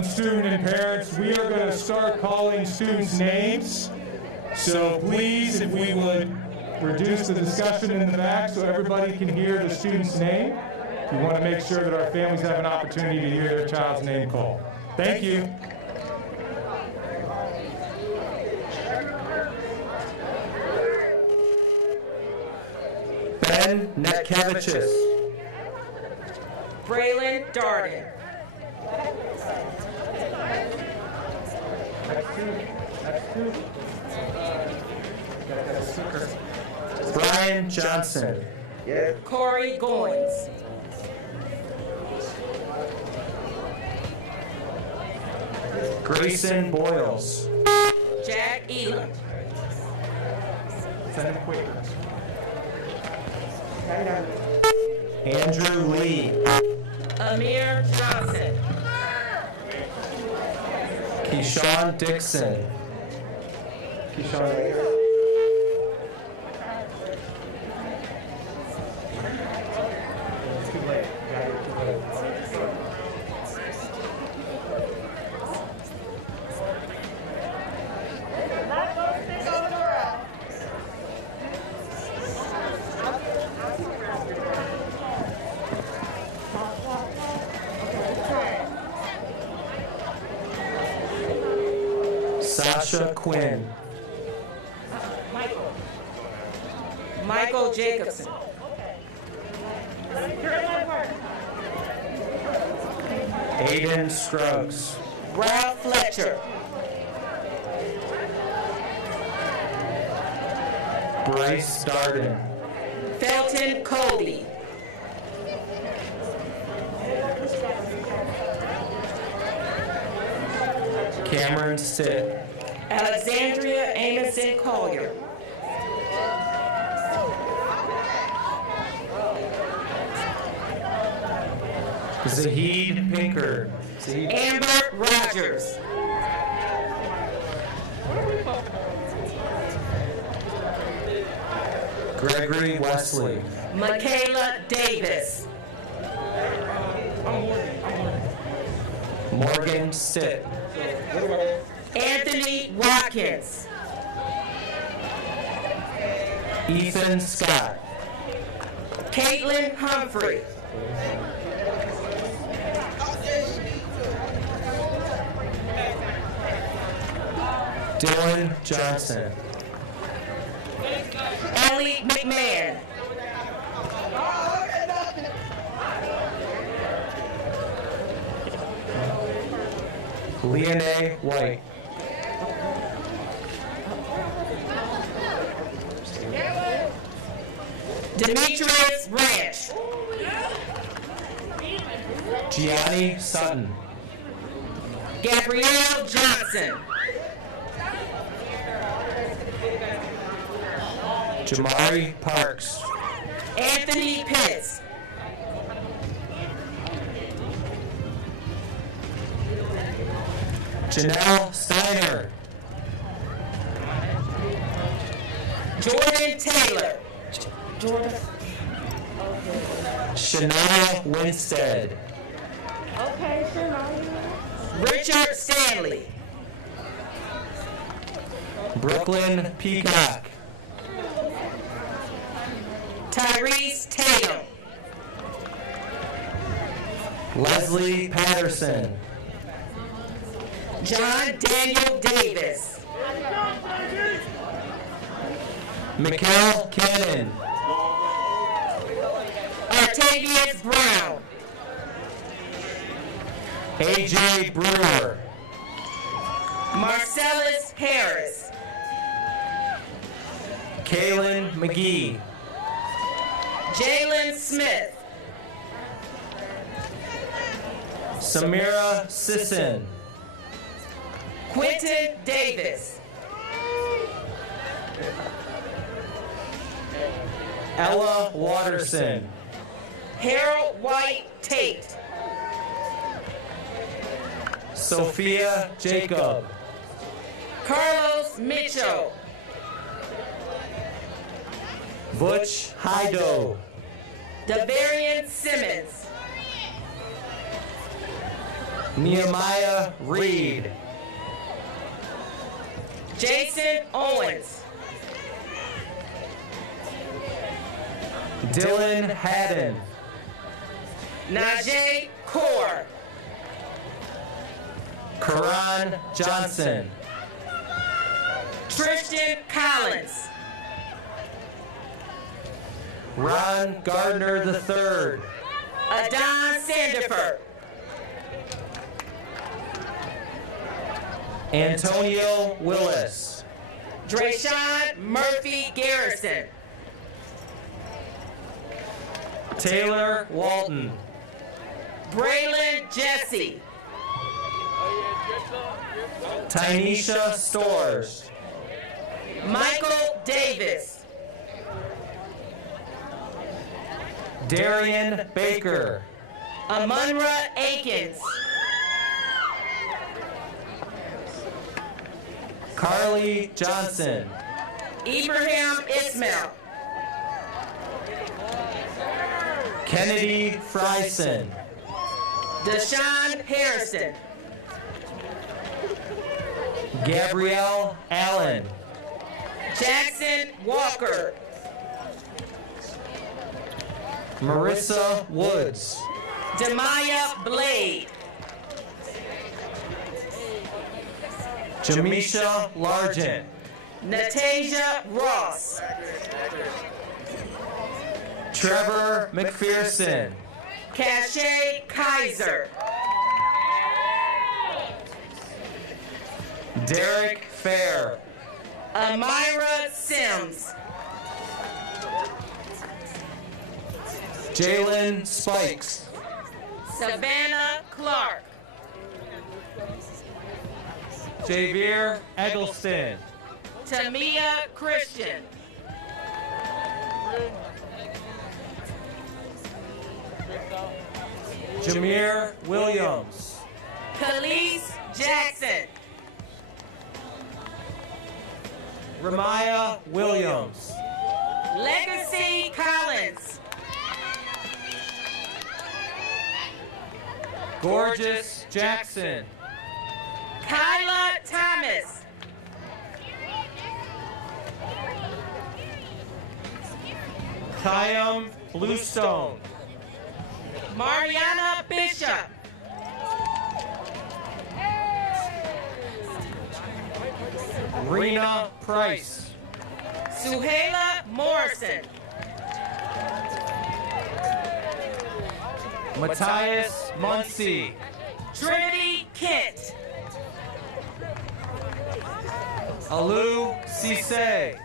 from student and parents. We are going to start calling students' names. So please, if we would reduce the discussion in the back so everybody can hear the student's name. We want to make sure that our families have an opportunity to hear their child's name called. Thank you. Ben Netkevichus. Braylon Darden. Brian Johnson. Corey Goins. Grayson Boyles. Jack Elam. Andrew Lee. Amir Johnson. Keyshawn Dixon. Keyshawn right here. Too late. Too late. Sasha Quinn. Michael Jacobson. Aiden Scruggs. Ralph Fletcher. Bryce Darden. Felton Cody. Cameron Sitt. Alexandria Amundsen Collier. Zahid Pinker. Amber Rogers. Gregory Wesley. Michaela Davis. Morgan Stitt. Anthony Watkins. Ethan Scott. Caitlin Humphrey. Dylan Johnson. Ellie McMahon. Leonie White. Demetrius Ranch. Gianni Sutton. Gabrielle Johnson. Jamari Parks. Anthony Pitts. Janelle Steiner. Jordan Taylor. Shania Winstead. Richard Stanley. Brooklyn Peacock. Tyrese Tatum. Leslie Patterson. John Daniel Davis. Mikkel Cannon. Artavius Brown. AJ Brewer. Marcellus Harris. Kaylin McGee. Jalen Smith. Samira Sisson. Quentin Davis. Ella Watterson. Harold White Tate. Sophia Jacob. Carlos Mitchell. Butch Hydo. Davarian Simmons. Nehemiah Reed. Jason Owens. Dylan Haddon. Najee Kaur. Karan Johnson. Tristan Collins. Ron Gardner III. Adon Sandiford. Antonio Willis. Drayshawn Murphy Garrison. Taylor Walton. Braylon Jesse. Tynesha Stores. Michael Davis. Darian Baker. Amunra Akins. Carly Johnson. Ibrahim Ismail. Kennedy Fryson. Deshaun Harrison. Gabrielle Allen. Jackson Walker. Marissa Woods. Demaya Blade. Jamisha Largent. Natasia Ross. Trevor McPherson. Cache Kaiser. Derek Fair. Amira Sims. Jalen Spikes. Savannah Clark. Javier Eggleston. Tamia Christian. Jameer Williams. Khalees Jackson. Ramaya Williams. Legacy Collins. Gorgeous Jackson. Kyla Thomas. Kyam Bluestone. Mariana Bishop. Rena Price. Suhaila Morrison. Matthias Muncie. Trinity Kent. Alu Cisse.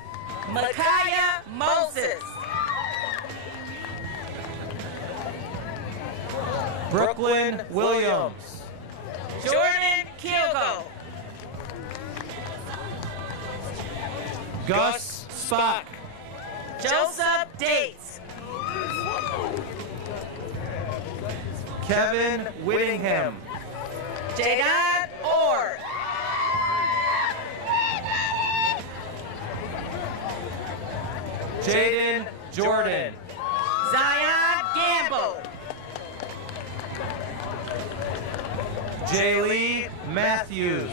Micaiah Moses. Brooklyn Williams. Jordan Kilgo. Gus Spock. Joseph Dates. Kevin Whittingham. Jadon Orr. Jaden Jordan. Zion Gamble. Jaylee Matthews.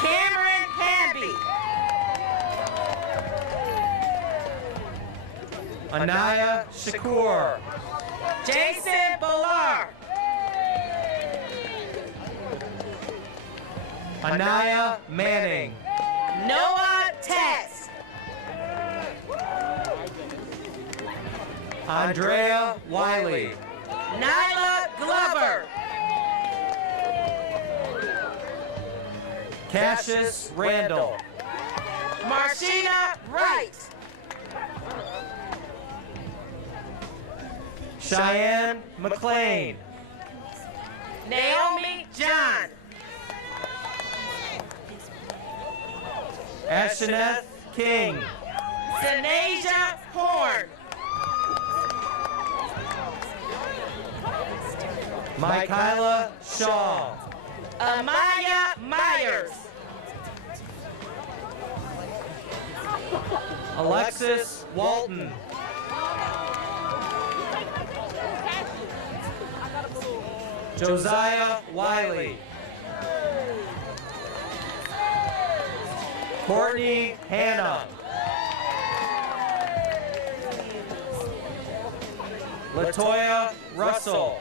Cameron Hamby. Anaya Shakur. Jason Ballard. Anaya Manning. Noah Tess. Andrea Wiley. Nyla Glover. Cassius Randall. Marshina Wright. Cheyenne McLean. Naomi John. Ashaneth King. Sanasia Horn. Michaela Shaw. Amaya Myers. Alexis Walton. Josiah Wiley. Courtney Hannah. Latoya Russell.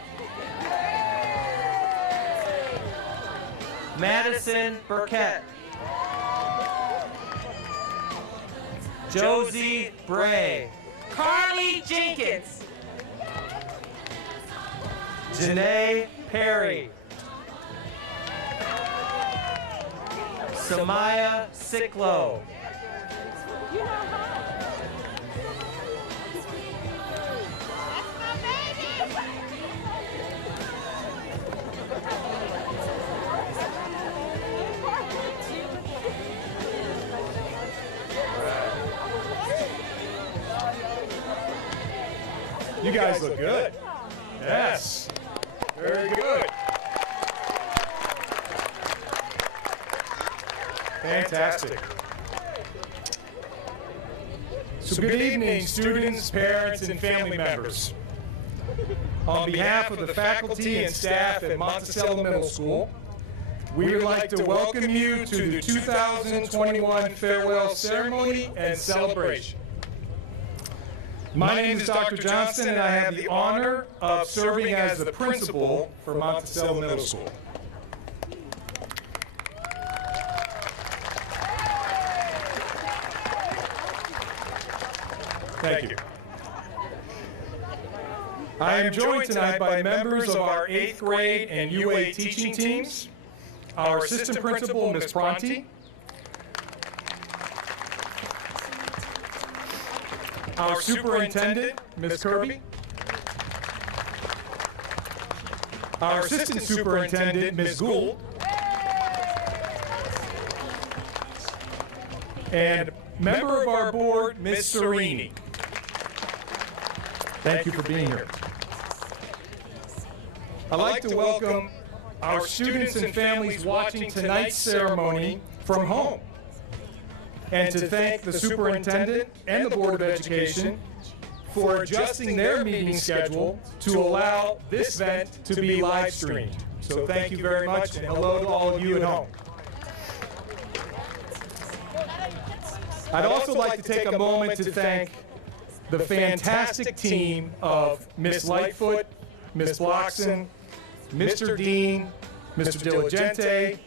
Madison Burkett. Josie Bray. Carly Jenkins. Janae Perry. Samaya Siklo. You guys look good. Yes. Very good. Fantastic. So good evening, students, parents, and family members. On behalf of the faculty and staff at Monticello Middle School, we would like to welcome you to the 2021 farewell ceremony and celebration. My name is Dr. Johnston, and I have the honor of serving as the principal for Monticello Middle School. Thank you. I am joined tonight by members of our 8th grade and UA teaching teams, our assistant principal, Ms. Pronti, our superintendent, Ms. Kirby, our assistant superintendent, Ms. Gould, and member of our board, Ms. Serini. Thank you for being here. I'd like to welcome our students and families watching tonight's ceremony from home, and to thank the superintendent and the Board of Education for adjusting their meeting schedule to allow this event to be live streamed. So thank you very much, and hello to all of you at home. I'd also like to take a moment to thank the fantastic team of Ms. Lightfoot, Ms. Bloxon, Mr. Dean, Mr. Diligente,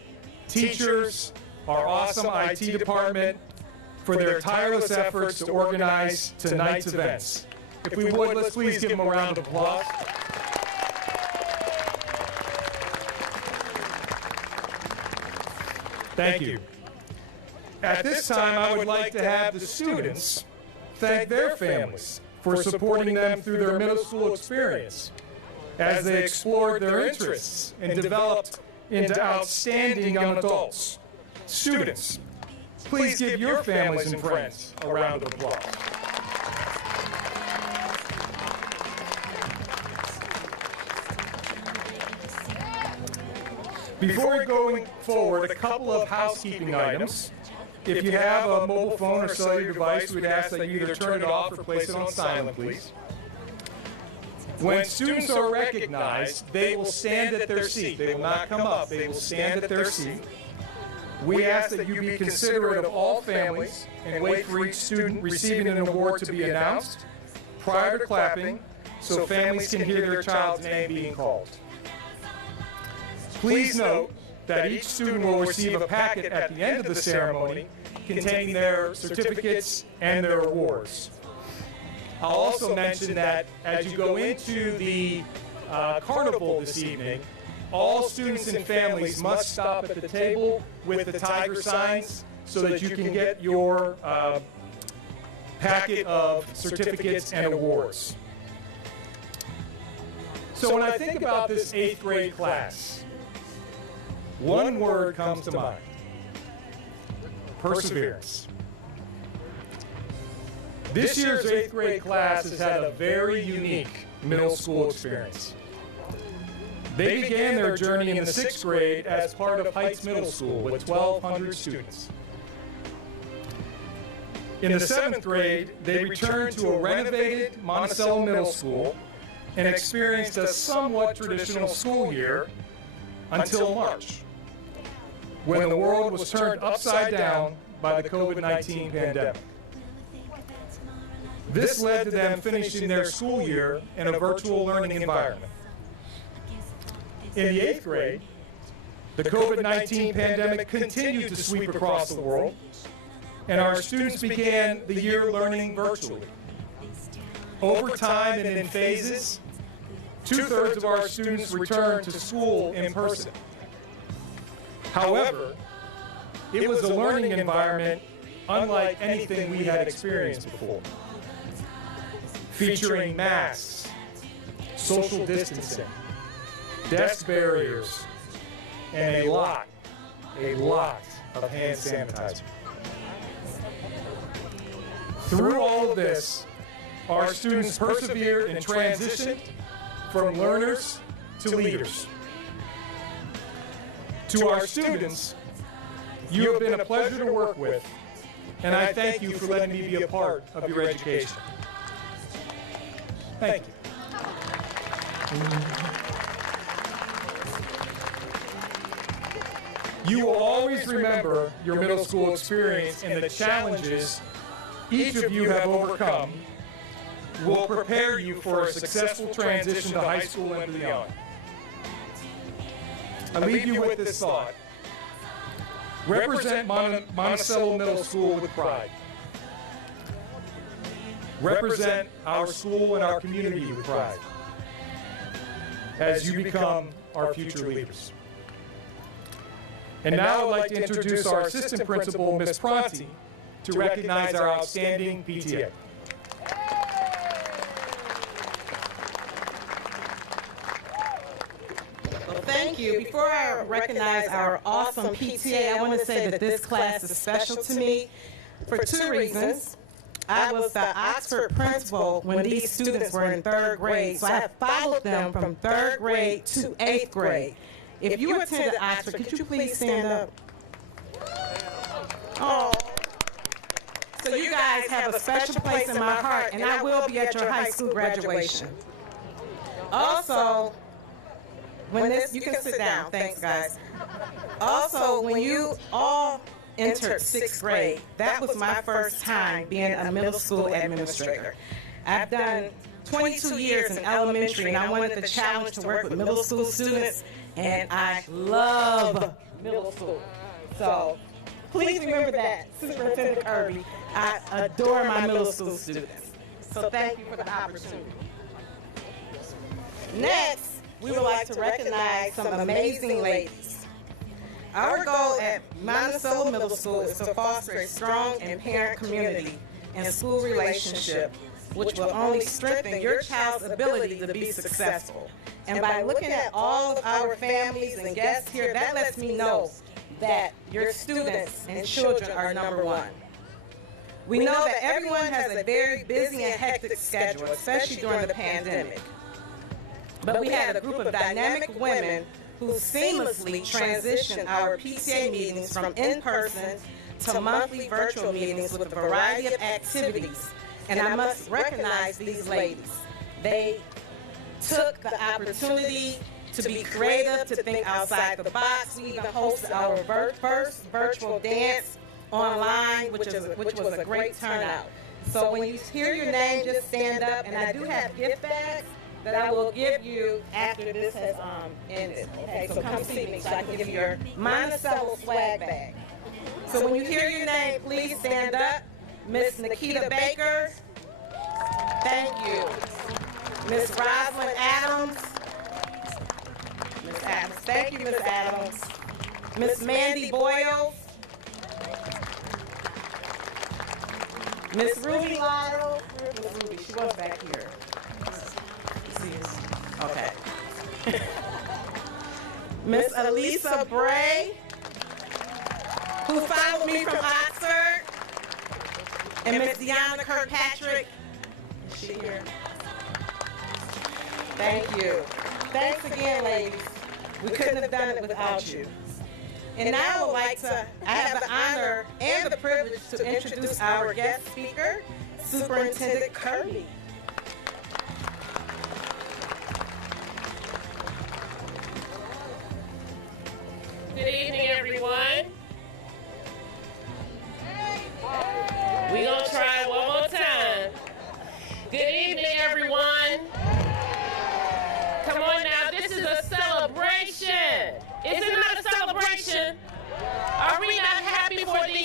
teachers, our awesome IT department, for their tireless efforts to organize tonight's events. If we would, let's please give them a round of applause. Thank you. At this time, I would like to have the students thank their families for supporting them through their middle school experience as they explored their interests and developed into outstanding young adults. Students, please give your families and friends a round of applause. Before going forward, a couple of housekeeping items. If you have a mobile phone or cellular device, we'd ask that you either turn it off or place it on silent, please. When students are recognized, they will stand at their seat. They will not come up. They will stand at their seat. We ask that you be considerate of all families and wait for each student receiving an award to be announced prior to clapping so families can hear their child's name being called. Please note that each student will receive a packet at the end of the ceremony containing their certificates and their awards. I'll also mention that as you go into the carnival this evening, all students and families must stop at the table with the tiger signs so that you can get your packet of certificates and awards. So when I think about this 8th grade class, one word comes to mind: perseverance. This year's 8th grade class has had a very unique middle school experience. They began their journey in the 6th grade as part of Heights Middle School with 1,200 students. In the 7th grade, they returned to a renovated Monticello Middle School and experienced a somewhat traditional school year until March, when the world was turned upside down by the COVID-19 pandemic. This led to them finishing their school year in a virtual learning environment. In the 8th grade, the COVID-19 pandemic continued to sweep across the world, and our students began the year learning virtually. Over time and in phases, 2/3 of our students returned to school in person. However, it was a learning environment unlike anything we had experienced before, featuring masks, social distancing, desk barriers, and a lot of hand sanitizer. Through all of this, our students persevered and transitioned from learners to leaders. To our students, you have been a pleasure to work with, and I thank you for letting me be a part of your education. Thank you. You will always remember your middle school experience and the challenges each of you have overcome will prepare you for a successful transition to high school and beyond. I leave you with this thought. Represent Monticello Middle School with pride. Represent our school and our community with pride as you become our future leaders. And now I'd like to introduce our assistant principal, Ms. Pronti, to recognize our outstanding PTA. Well, thank you. Before I recognize our awesome PTA, I want to say that this class is special to me for 2 reasons. I was the Oxford principal when these students were in 3rd grade, so I have followed them from 3rd grade to 8th grade. If you attended Oxford, could you please stand up? Oh. So you guys have a special place in my heart, and I will be at your high school graduation. Also, you can sit down, thanks guys. Also, when you all entered 6th grade, that was my first time being a middle school administrator. I've done 22 years in elementary, and I wanted the challenge to work with middle school students, and I love middle school. So please remember that, Superintendent Kirby. I adore my middle school students. So thank you for the opportunity. Next, we would like to recognize some amazing ladies. Our goal at Monticello Middle School is to foster a strong and parent community and school relationship, which will only strengthen your child's ability to be successful. And by looking at all of our families and guests here, that lets me know that your students and children are number one. We know that everyone has a very busy and hectic schedule, especially during the pandemic. But we had a group of dynamic women who seamlessly transitioned our PTA meetings from in-person to monthly virtual meetings with a variety of activities. And I must recognize these ladies. They took the opportunity to be creative, to think outside the box. We even hosted our first virtual dance online, which was a great turnout. So when you hear your name, just stand up. And I do have gift bags that I will give you after this has ended. Okay, so come see me so I can give you your Monticello swag bag. So when you hear your name, please stand up. Miss Nikita Baker, thank you. Miss Rosalind Adams, Miss Adams, thank you, Miss Adams. Miss Mandy Boyle, Miss Ruby Lyle, Miss Ruby, she was back here. Okay. Miss Elisa Bray, who followed me from Oxford, and Miss Deanna Kirkpatrick. Is she here? Thank you. Thanks again, ladies. We couldn't have done it without you. And now I would like to, I have the honor and the privilege to introduce our guest speaker, Superintendent Kirby.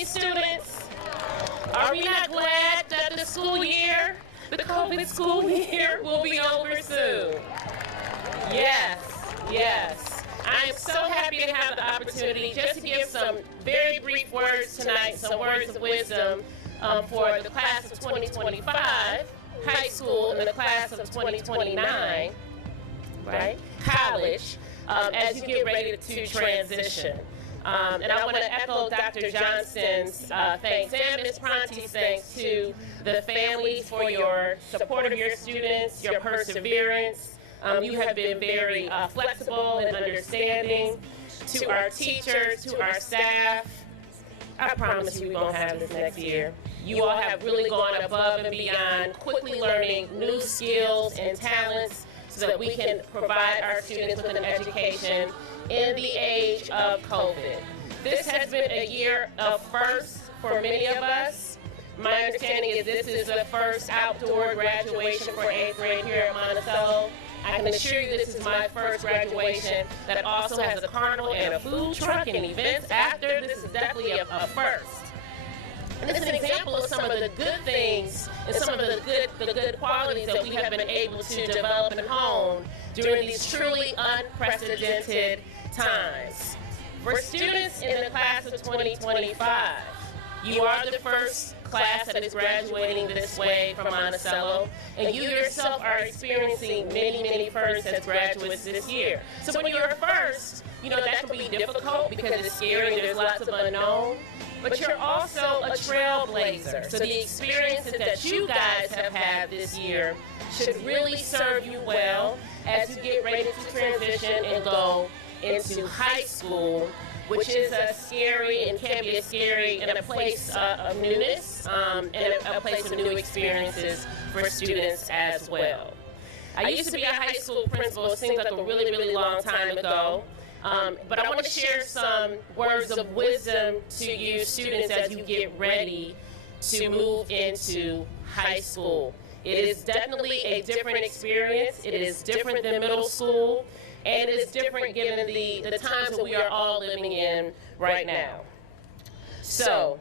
students? Are we not glad that the school year, the COVID school year, will be over soon? Yes, yes. I am so happy to have the opportunity just to give some very brief words tonight, some words of wisdom for the class of 2025, high school, and the class of 2029, right, college, as you get ready to transition. And I want to echo Dr. Johnston's thanks and Ms. Pronti's thanks to the families for your support of your students, your perseverance. You have been very flexible and understanding. To our teachers, to our staff, I promise you we're going to have this next year. You all have really gone above and beyond, quickly learning new skills and talents so that we can provide our students with an education in the age of COVID. This has been a year of firsts for many of us. My understanding is this is the first outdoor graduation for 8th grade here at Monticello. I can assure you this is my first graduation that also has a carnival and a food truck and events after. This is definitely a first. And it's an example of some of the good things and some of the good qualities that we have been able to develop and hone during these truly unprecedented times. For students in the class of 2025, you are the first class that is graduating this way from Monticello, and you yourself are experiencing many, many firsts as graduates this year. So when you're first, you know, that can be difficult because it's scary and there's lots of unknown, but you're also a trailblazer. So the experiences that you guys have had this year should really serve you well as you get ready to transition and go into high school, which is a scary and can be a scary and a place of newness and a place of new experiences for students as well. I used to be a high school principal. It seems like a really, really long time ago. But I want to share some words of wisdom to you students as you get ready to move into high school. It is definitely a different experience. It is different than middle school. And it's different given the times that we are all living in right now. So,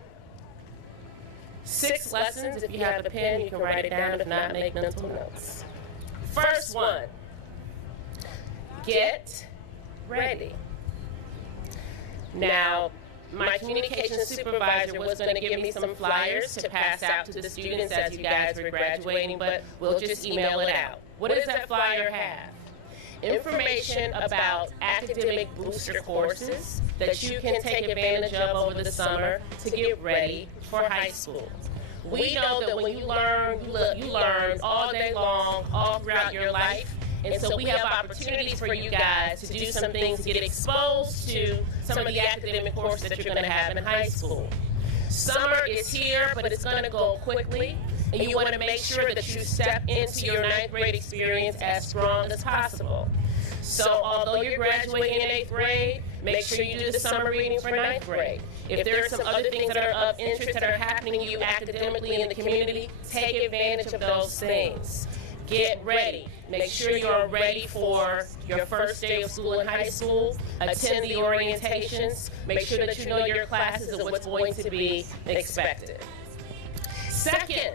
6 lessons. If you have a pen, you can write it down. If not, make mental notes. First one, get ready. Now, my communications supervisor was going to give me some flyers to pass out to the students as you guys were graduating, but we'll just email it out. What does that flyer have? Information about academic booster courses that you can take advantage of over the summer to get ready for high school. We know that when you learn all day long, all throughout your life, and so we have opportunities for you guys to do some things to get exposed to some of the academic courses that you're going to have in high school. Summer is here, but it's going to go quickly. And you want to make sure that you step into your 9th grade experience as strong as possible. So although you're graduating in 8th grade, make sure you do the summer reading for 9th grade. If there are some other things that are of interest that are happening to you academically in the community, take advantage of those things. Get ready. Make sure you're ready for your first day of school in high school. Attend the orientations. Make sure that you know your classes and what's going to be expected. Second,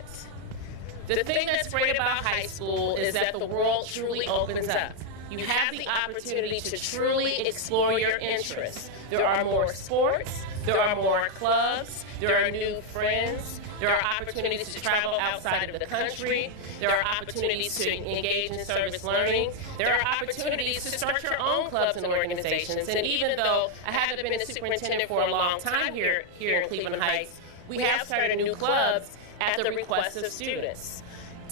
the thing that's great about high school is that the world truly opens up. You have the opportunity to truly explore your interests. There are more sports, there are more clubs, there are new friends, there are opportunities to travel outside of the country, there are opportunities to engage in service learning, there are opportunities to start your own clubs and organizations. And even though I haven't been a superintendent for a long time here in Cleveland Heights, we have started new clubs at the request of students.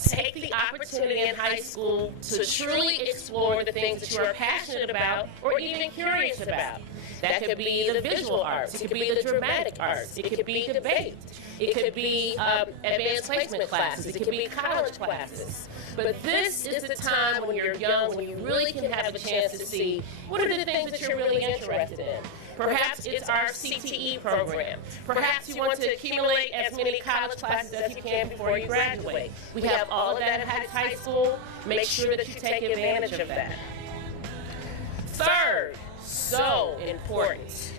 Take the opportunity in high school to truly explore the things that you are passionate about or even curious about. That could be the visual arts, it could be the dramatic arts, it could be debate, it could be advanced placement classes, it could be college classes. But this is the time when you're young, when you really can have a chance to see what are the things that you're really interested in. Perhaps it's our CTE program. Perhaps you want to accumulate as many college classes as you can before you graduate. We have all of that at high school. Make sure that you take advantage of that. Third, so important,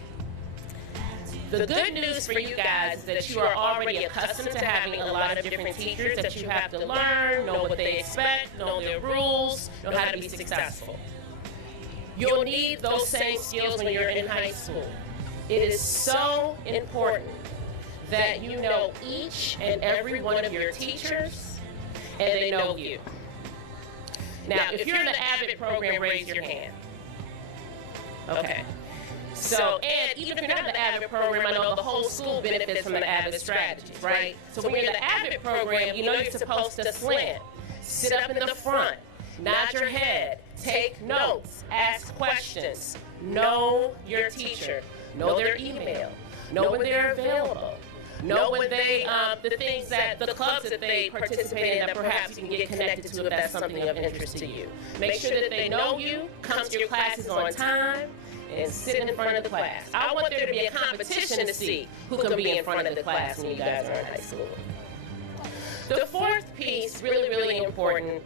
The good news for you guys is that you are already accustomed to having a lot of different teachers that you have to learn, know what they expect, know their rules, know how to be successful. You'll need those same skills when you're in high school. It is so important that you know each and every one of your teachers and they know you. Now, if you're in the AVID program, raise your hand. Okay. So, and even if you're not in the AVID program, I know the whole school benefits from the AVID strategies, right? So when you're in the AVID program, you know you're supposed to slant, sit up in the front, nod your head, take notes, ask questions, know your teacher, know their email, know when they're available, know when they, the things that, the clubs that they participate in that perhaps you can get connected to if that's something of interest to you. Make sure that they know you, come to your classes on time, and sit in front of the class. I want there to be a competition to see who can be in front of the class when you guys are in high school. The fourth piece, really, really important,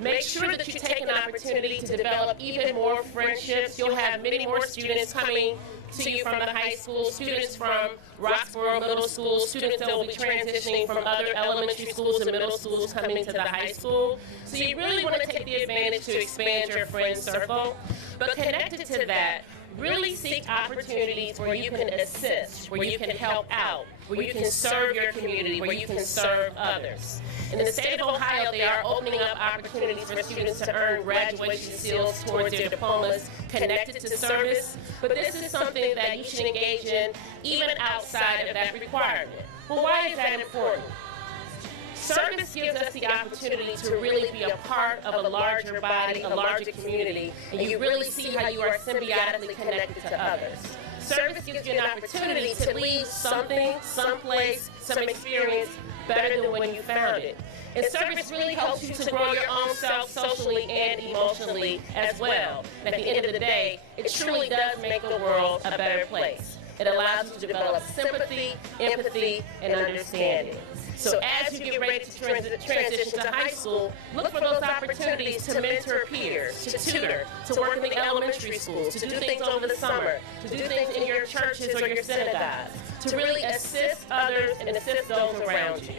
make sure that you take an opportunity to develop even more friendships. You'll have many more students coming to you from the high school, students from Roxborough Middle School, students that will be transitioning from other elementary schools and middle schools coming to the high school. So you really want to take the advantage to expand your friend circle. But connected to that, really seek opportunities where you can assist, where you can help out, where you can serve your community, where you can serve others. In the state of Ohio, they are opening up opportunities for students to earn graduation seals towards their diplomas connected to service, but this is something that you should engage in even outside of that requirement. Well, why is that important? Service gives us the opportunity to really be a part of a larger body, a larger community, and you really see how you are symbiotically connected to others. Service gives you an opportunity to leave something, someplace, some experience better than when you found it. And service really helps you to grow your own self socially and emotionally as well. And at the end of the day, it truly does make the world a better place. It allows you to develop sympathy, empathy, and understanding. So as you get ready to transition to high school, look for those opportunities to mentor peers, to tutor, to work in the elementary schools, to do things over the summer, to do things in your churches or your synagogues, to really assist others and assist those around you.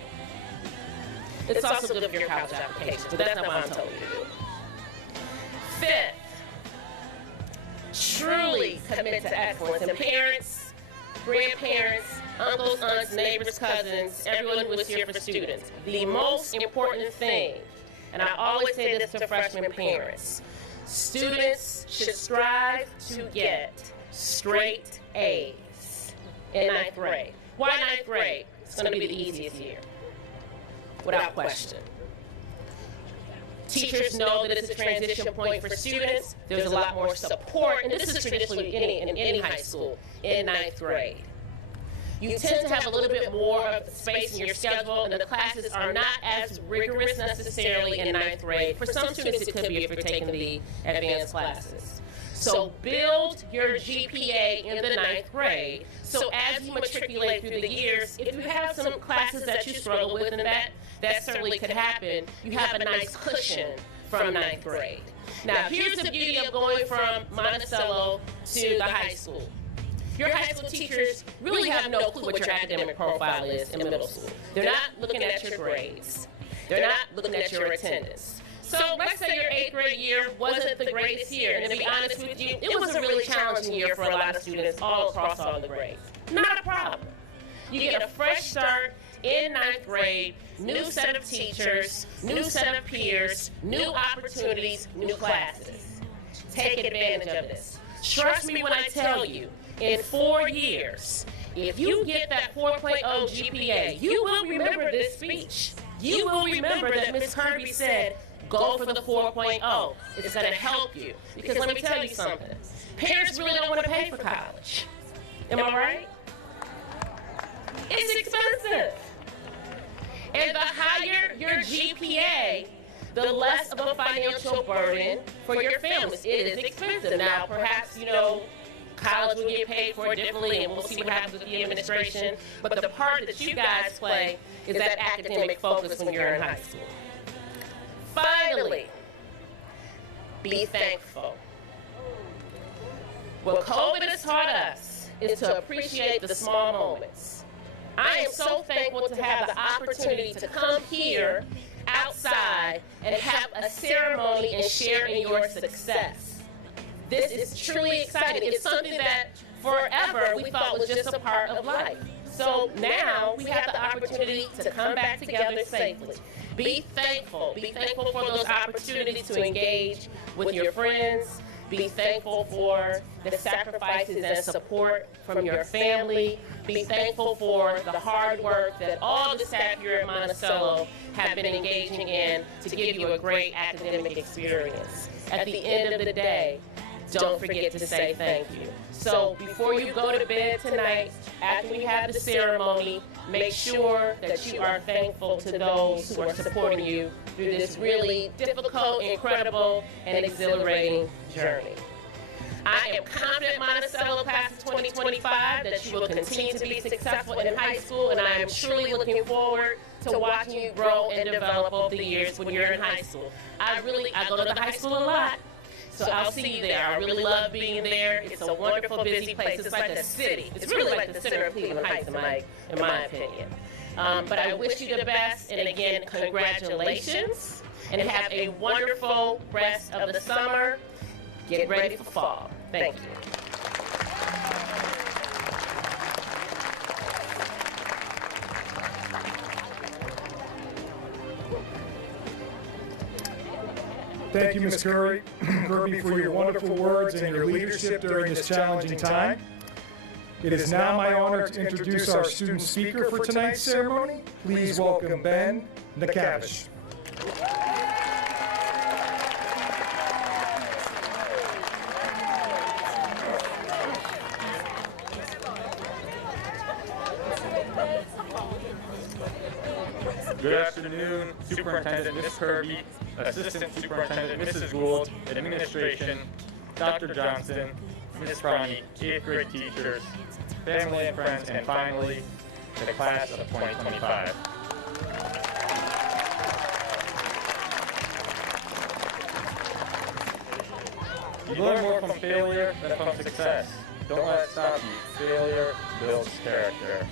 It's also good for your college applications, but that's not what I'm telling you to do. Fifth, truly commit to excellence. And parents, grandparents, uncles, aunts, neighbors, cousins, everyone who is here for students. The most important thing, and I always say this to freshman parents, students should strive to get straight A's in ninth grade. Why ninth grade? It's going to be the easiest year, without question. Teachers know that it's a transition point for students. There's a lot more support, and this is traditionally in any high school, in ninth grade. You tend to have a little bit more of space in your schedule, and the classes are not as rigorous necessarily in ninth grade. For some students, it could be if you're taking the advanced classes. So build your GPA in the ninth grade. So as you matriculate through the years, if you have some classes that you struggle with, and that certainly could happen, you have a nice cushion from ninth grade. Now, here's the beauty of going from Monticello to the high school. Your high school teachers really have no clue what your academic profile is in middle school. They're not looking at your grades. They're not looking at your attendance. So let's say your 8th grade year wasn't the greatest year, and to be honest with you, it was a really challenging year for a lot of students all across all the grades. Not a problem. You get a fresh start in ninth grade, new set of teachers, new set of peers, new opportunities, new classes. Take advantage of this. Trust me when I tell you, in 4 years, if you get that 4.0 GPA, you will remember this speech. You will remember that Ms. Kirby said, go for the 4.0. It's going to help you. Because let me tell you something. Parents really don't want to pay for college. Am I right? It's expensive. And the higher your GPA, the less of a financial burden for your families. It is expensive. Now, perhaps, college will get paid for differently, and we'll see what happens with the administration. But the part that you guys play is that academic focus when you're in high school. Finally, be thankful. What COVID has taught us is to appreciate the small moments. I am so thankful to have the opportunity to come here outside and have a ceremony and share in your success. This is truly exciting. It's something that forever we thought was just a part of life. So now we have the opportunity to come back together safely. Be thankful. Be thankful for those opportunities to engage with your friends. Be thankful for the sacrifices and support from your family. Be thankful for the hard work that all the staff here at Monticello have been engaging in to give you a great academic experience. At the end of the day, don't forget to say thank you. So before you go to bed tonight, after we have the ceremony, make sure that you are thankful to those who are supporting you through this really difficult, incredible, and exhilarating journey. I am confident, Monticello class of 2025, that you will continue to be successful in high school, and I am truly looking forward to watching you grow and develop over the years when you're in high school. I go to the high school a lot. So I'll see you there. I really love being there. It's a wonderful, busy place. It's like a city. It's really like the center of Cleveland Heights, in my opinion. But I wish you the best, and again, congratulations, and have a wonderful rest of the summer. Get ready for fall. Thank you. Thank you, Ms. Kirby, for your wonderful words and your leadership during this challenging time. It is now my honor to introduce our student speaker for tonight's ceremony. Please welcome Ben Nakavish. Good afternoon, Superintendent Ms. Kirby, Assistant Superintendent Mrs. Gould, Administration, Dr. Johnson, Ms. Ronnie, 8th grade teachers, family and friends, and finally, the class of 2025. You learn more from failure than from success. Don't let it stop you. Failure builds character.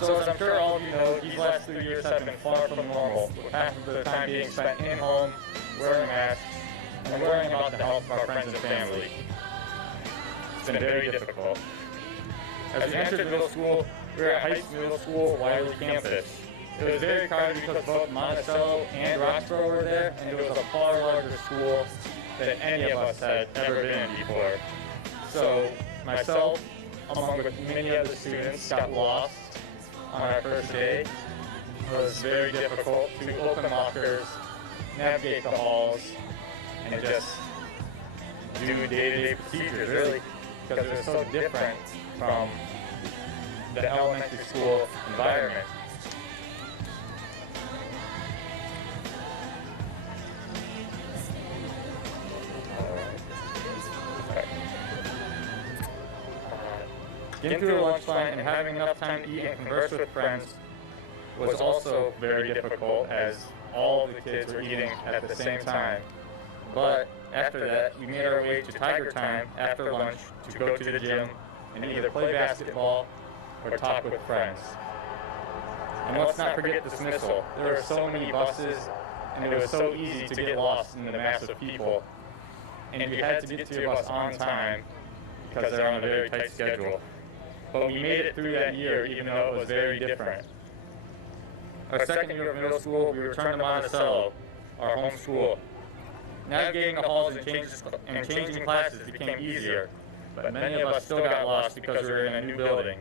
So as I'm sure all of you know, these last 3 years have been far from normal, with half of the time being spent in home, wearing masks, and worrying about the health of our friends and family. It's been very difficult. As we entered middle school, we were at Heights Middle School, Wiley campus. It was very crowded because both Monticello and Roxborough were there, and it was a far larger school than any of us had ever been before. So myself, along with many other students, got lost on our first day. It was very difficult to open lockers, navigate the halls, and just do day-to-day procedures, really, because it was so different from the elementary school environment. Getting through the lunch line and having enough time to eat and converse with friends was also very difficult, as all of the kids were eating at the same time. But after that, we made our way to Tiger Time after lunch to go to the gym and either play basketball or talk with friends. And let's not forget dismissal. There were so many buses, and it was so easy to get lost in the mass of people. And we had to get to a bus on time because they're on a very tight schedule. But we made it through that year, even though it was very different. Our second year of middle school, we returned to Monticello, our home school. Navigating the halls and changing classes became easier, but many of us still got lost because we were in a new building.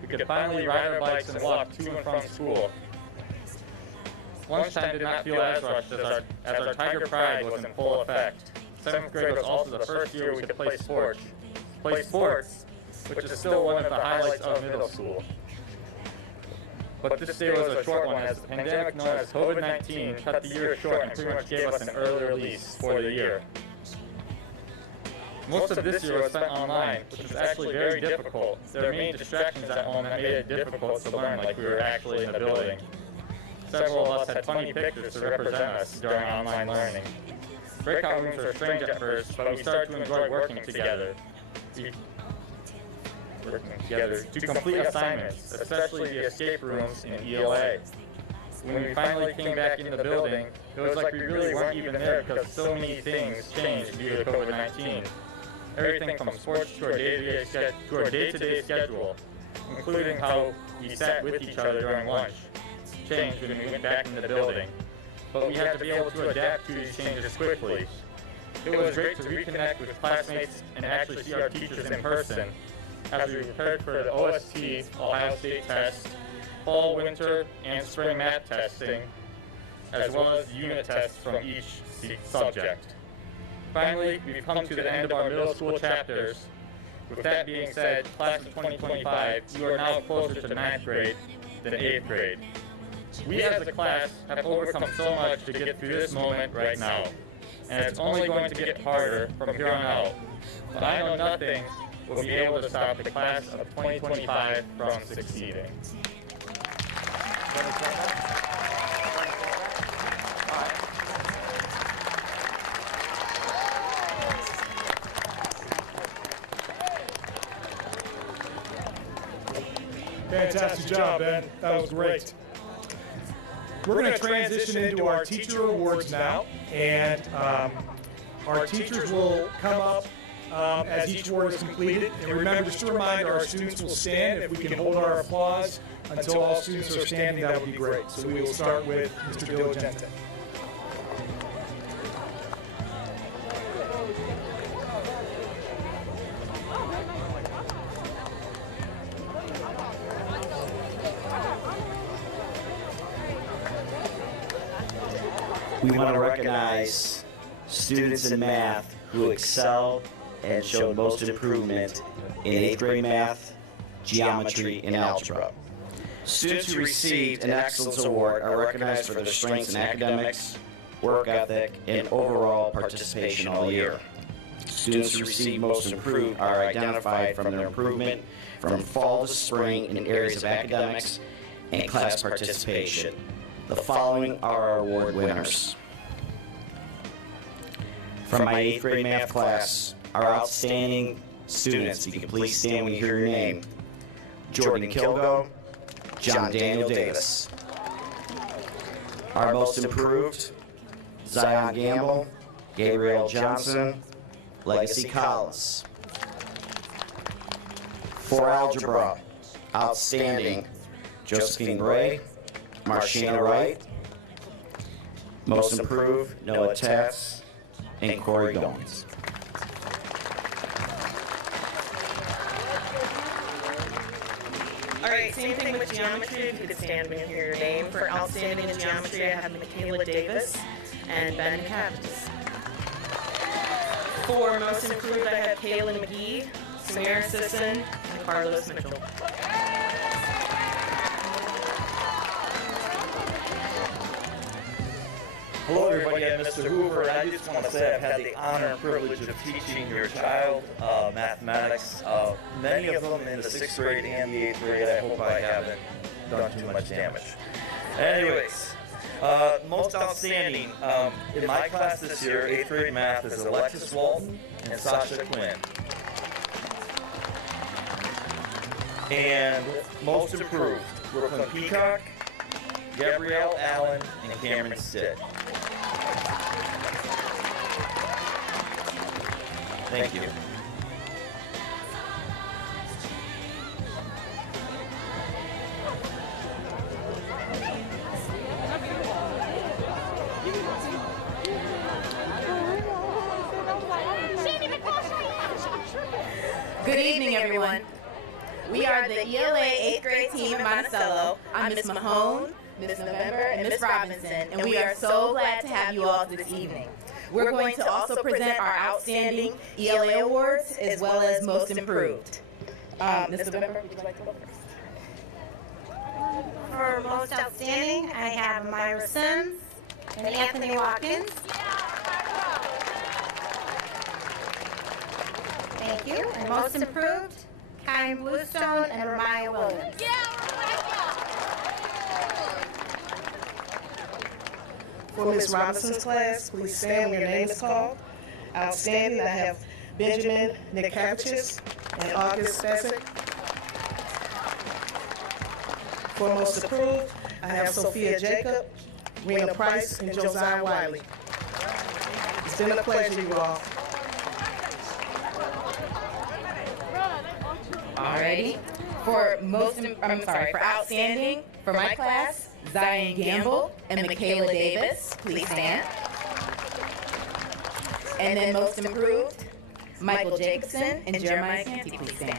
We could finally ride our bikes and walk to and from school. Lunchtime did not feel as rushed as our Tiger Pride was in full effect. 7th grade was also the first year we could play sports. Which is still one of the highlights of middle school. But this day was a short one, as the pandemic known as COVID-19 cut the year short and pretty much gave us an early release for the year. Most of this year was spent online, which was actually very difficult. There were many distractions at home that made it difficult to learn like we were actually in the building. Several of us had funny pictures to represent us during online learning. Breakout rooms were strange at first, but we started to enjoy working together. working together to complete assignments, especially the escape rooms in ELA. When we finally came back into the building, it was like we really weren't even there because so many things changed due to COVID-19. Everything from sports to our day-to-day schedule, including how we sat with each other during lunch, changed when we went back into the building. But we had to be able to adapt to these changes quickly. It was great to reconnect with classmates and actually see our teachers in person as we prepared for the OST, Ohio State test, fall, winter, and spring math testing, as well as unit tests from each subject. Finally, we've come to the end of our middle school chapters. With that being said, class of 2025, you are now closer to 9th grade than 8th grade. We as a class have overcome so much to get through this moment right now, and it's only going to get harder from here on out. But I know nothing will be able to stop the class of 2025 from succeeding. Fantastic job, Ben. That was great. We're going to transition into our teacher awards now, and our teachers will come up as each award is completed. And remember, just a reminder, our students will stand. If we can hold our applause until all students are standing, that would be great. So we will start with Mr. Diligente. We want to recognize students in math who excelled and showed most improvement in 8th grade math, geometry, and algebra. Students who received an Excellence Award are recognized for their strengths in academics, work ethic, and overall participation all year. Students who received most improved are identified from their improvement from fall to spring in areas of academics and class participation. The following are our award winners. From my 8th grade math class, our outstanding students, if you could please stand when you hear your name: Jordan Kilgo, John Daniel Davis. Our most improved: Zion Gamble, Gabriel Johnson, Legacy Collins. For algebra, outstanding: Josephine Bray, Marciana Wright. Most improved: Noah Tatz and Corey Goins. All right, same thing with geometry. If you could stand when you hear your name. For outstanding in geometry, I have Michaela Davis and Ben Cavitz. For most improved, I have Kaylin McGee, Samira Sisson, and Carlos Mitchell. Hello everybody, I'm Mr. Hoover, and I just want to say I've had the honor and privilege of teaching your child mathematics, many of them in the 6th grade and the 8th grade. I hope I haven't done too much damage. Anyways, most outstanding in my class this year, 8th grade math, is Alexis Walton and Sasha Quinn. And most improved, Brooklyn Peacock, Gabrielle Allen, and Cameron Stitt. Thank you. Good evening, everyone. We are the ELA 8th grade team in Monticello. I'm Miss Mahone, Miss November, and Miss Robinson, and we are so glad to have you all this evening. We're going to also present our outstanding ELA awards as well as most improved. Miss November, would you like to go first? For most outstanding, I have Myra Sims and Anthony Watkins. Thank you. And most improved, Karen Bluestone and Ramaya Williams. For Miss Robinson's class, please stand when your name is called. Outstanding, I have Benjamin Nikavicius and August Spesic. For most approved, I have Sophia Jacob, Rena Price, and Josiah Wiley. It's been a pleasure, you all. Alrighty. For outstanding, for my class, Zion Gamble and Michaela Davis, please stand. And then most improved, Michael Jacobson and Jeremiah Canty, please stand.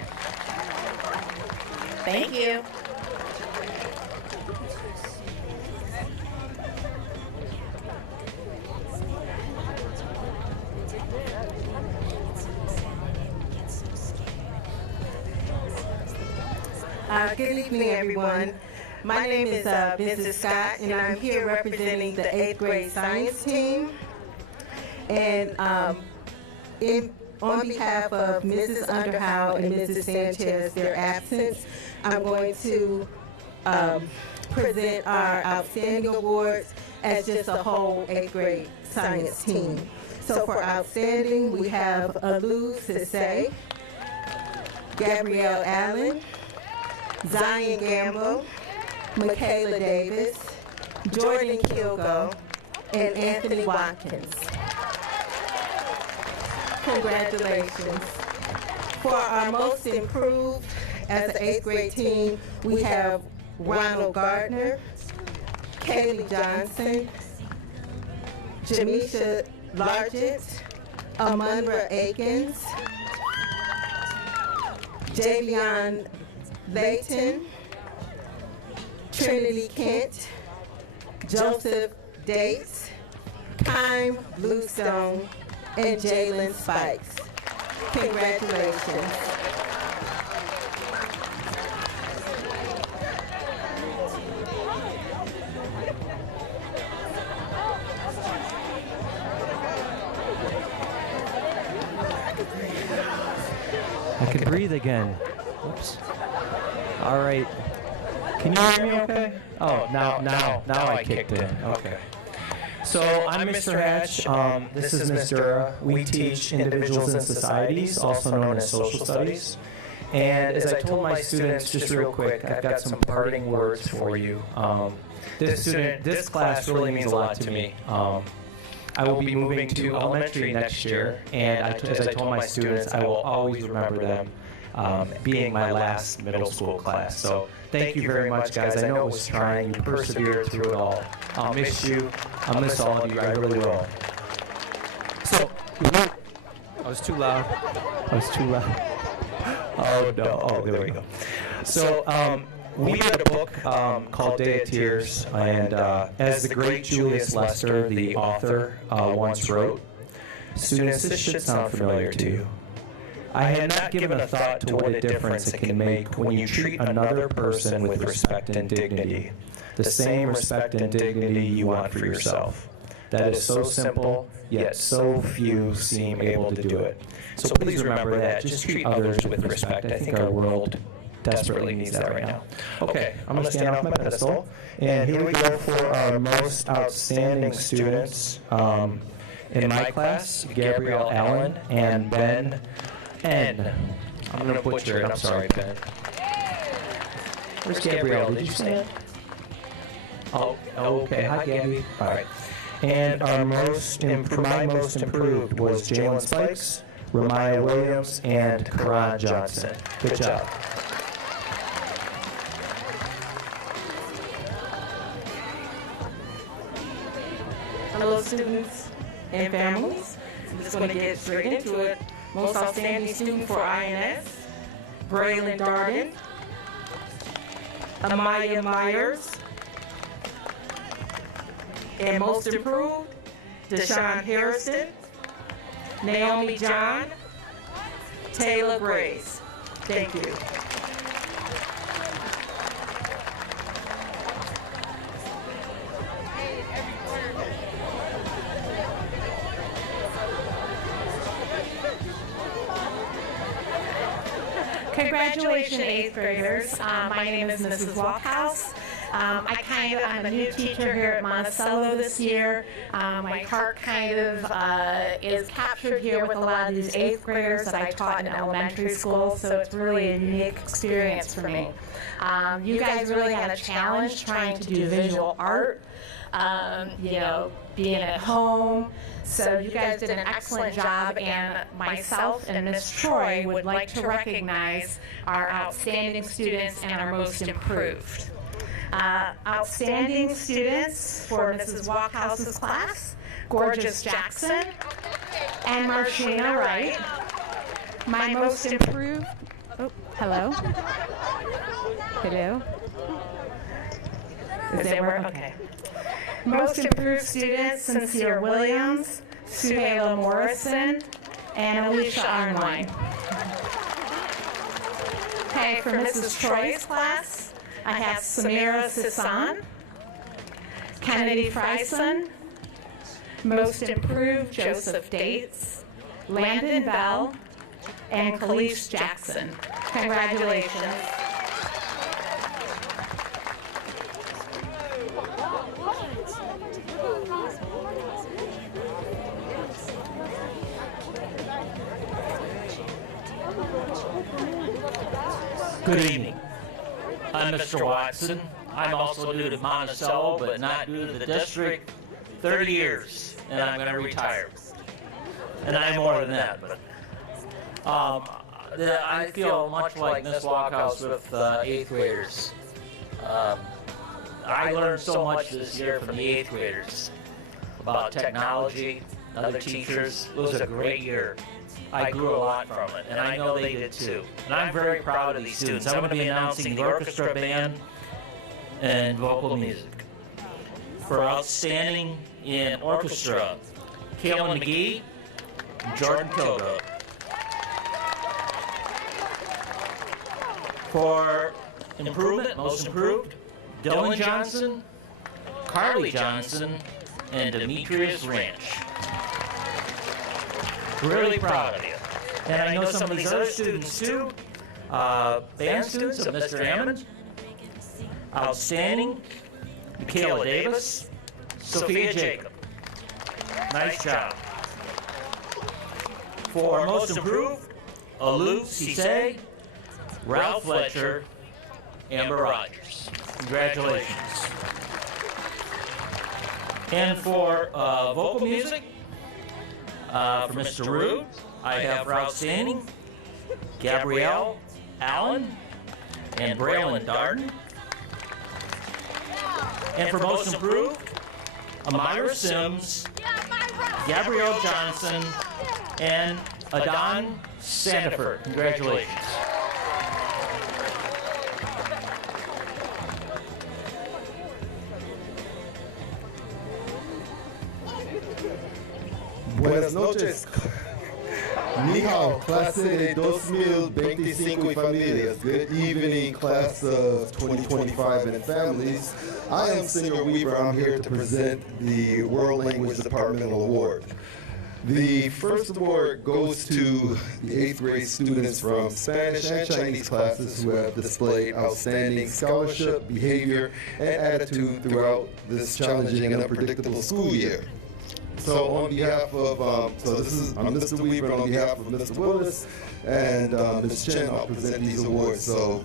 Thank you. Good evening, everyone. My name is Mrs. Scott, and I'm here representing the 8th grade science team. And on behalf of Mrs. Underhow and Mrs. Sanchez, their absence, I'm going to present our outstanding awards as just a whole 8th grade science team. So for outstanding, we have Alu Sisse, Gabrielle Allen, Zion Gamble, Michaela Davis, Jordan Kilgo, and Anthony Watkins. Congratulations. For our most improved as an 8th grade team, we have Ronald Gardner, Kaylee Johnson, Jamisha Largent, Amunra Akins, Javion Layton, Trinity Kent, Joseph Dates, Kime Bluestone, and Jalen Spikes. Congratulations. I can breathe again. Oops. All right. Can you hear me okay? Oh, now I kicked in. Okay. So I'm Mr. Hatch. This is Ms. Dura. We teach individuals and societies, also known as social studies. And as I told my students, just real quick, I've got some parting words for you. This class really means a lot to me. I will be moving to elementary next year, and as I told my students, I will always remember them being my last middle school class. So thank you very much, guys. I know it was trying. You persevered through it all. I'll miss you. I'll miss all of you. I really will. So, I was too loud. Oh, no. Oh, there we go. So, we read a book called Day of Tears, and as the great Julius Lester, the author, once wrote, students, this should sound familiar to you. I had not given a thought to what a difference it can make when you treat another person with respect and dignity, the same respect and dignity you want for yourself. That is so simple, yet so few seem able to do it. So please remember that. Just treat others with respect. I think our world desperately needs that right now. Okay, I'm going to stand off my pedestal, and here we go for our most outstanding students in my class, Gabrielle Allen and Ben N. I'm going to butcher it. I'm sorry, Ben. Where's Gabrielle? Did you stand? Oh, okay. Hi, Gabby. All right. And our my most improved was Jalen Spikes, Ramiah Williams, and Karan Johnson. Good job. Hello, students and families. I'm just going to get straight into it. Most outstanding student for INS, Braylon Darden, Amaya Myers, and most improved, Deshaun Harrison, Naomi John, Taylor Grace. Thank you. Congratulations, 8th graders. My name is Mrs. Walkhouse. I'm a new teacher here at Monticello this year. My heart kind of is captured here with a lot of these 8th graders that I taught in elementary school, so it's really a unique experience for me. You guys really had a challenge trying to do visual art, being at home. So you guys did an excellent job, and myself and Ms. Troy would like to recognize our outstanding students and our most improved. Outstanding students for Mrs. Walkhouse's class, Gorgeous Jackson and Marshina Wright. My most improved, hello? Hello? Is it work? Okay. Most improved students, Sincere Williams, Suhaila Morrison, and Alicia Arnwine. Okay, for Mrs. Troy's class, I have Samira Sisson, Kennedy Frison, most improved Joseph Dates, Landon Bell, and Khalees Jackson. Congratulations. Good evening. I'm Mr. Watson. I'm also new to Monticello, but not new to the district. 30 years, and I'm going to retire. And I'm more than that, but I feel much like Miss Walkhouse with 8th graders. I learned so much this year from the 8th graders about technology, other teachers. It was a great year. I grew a lot from it, and I know they did too. And I'm very proud of these students. I'm going to be announcing the orchestra band and vocal music. For outstanding in orchestra, Kaylin McGee and Jordan Kilgrove. For improvement, most improved, Dylan Johnson, Carly Johnson, and Demetrius Ranch. Really proud of you. And I know some of these other students too, band students of Mr. Hammond, outstanding, Michaela Davis, Sophia Jacob. Nice job. For most improved, Alou Cisse, Ralph Fletcher, Amber Rogers. Congratulations. And for vocal music, for Mr. Rude, I have for outstanding, Gabrielle Allen and Braylon Darden. And for most improved, Amira Sims, Gabrielle Johnson, and Adon Sandiford. Congratulations. Buenas noches. Ni hao, clase de 2025 y familias. Good evening, class of 2025 and families. I am Senior Weaver. I'm here to present the World Language Departmental Award. The first award goes to the 8th grade students from Spanish and Chinese classes who have displayed outstanding scholarship, behavior, and attitude throughout this challenging and unpredictable school year. So on behalf of, I'm Mr. Weaver, and on behalf of Mr. Willis and Ms. Chen, I'll present these awards. So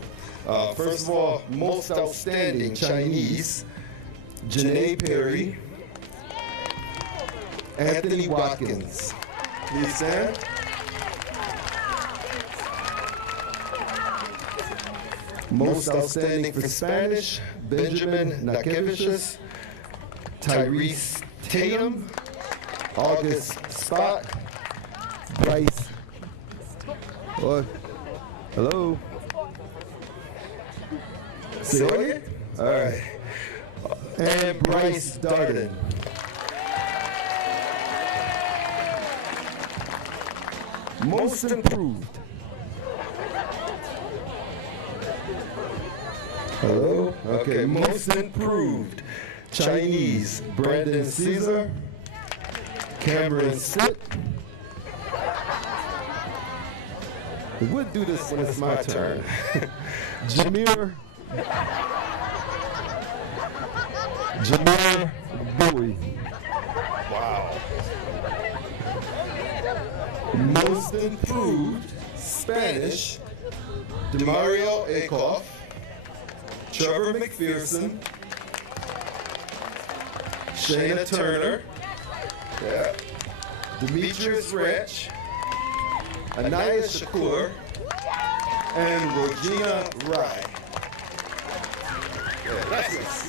first of all, most outstanding Chinese, Janae Perry, Anthony Watkins. Please stand. Most outstanding for Spanish, Benjamin Nakevicius, Tyrese Tatum, August Spot, Bryce. What? Hello? Say it? All right. And Bryce Darden. Most improved. Hello? Okay, most improved. Chinese, Brandon Caesar, Cameron Sit. We'll do this when it's my turn. Jameer Bowie. Wow. Most improved Spanish, Demario Akoff, Trevor McPherson, Shayna Turner, yeah, Demetrius Rich, Anaya Shakur, and Regina Rye. Yeah, that's it.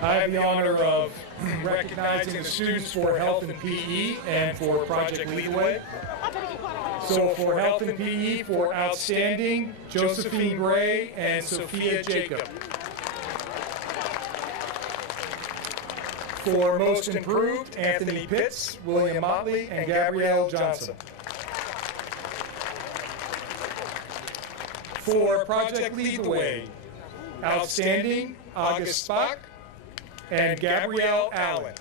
I have the honor of recognizing the students for health and PE and for Project Lead the Way. So for health and PE, for outstanding, Josephine Gray and Sophia Jacob. For most improved, Anthony Pitts, William Motley, and Gabrielle Johnson. For Project Lead the Way, outstanding, August Spock and Gabrielle Allen.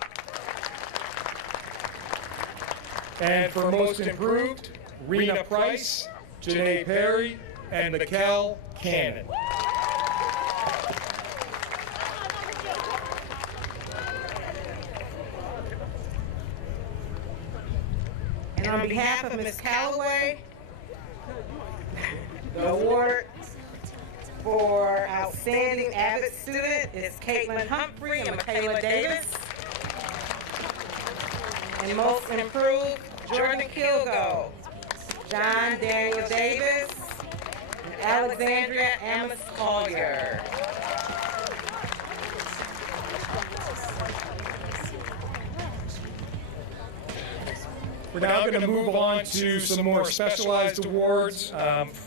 And for most improved, Rena Price, Janae Perry, and Mikkel Cannon. And on behalf of Ms. Calloway, the award for outstanding avid student is Caitlin Humphrey and Michaela Davis. And most improved, Jordan Kilgo, John Daniel Davis, and Alexandria Amos Collier. We're now going to move on to some more specialized awards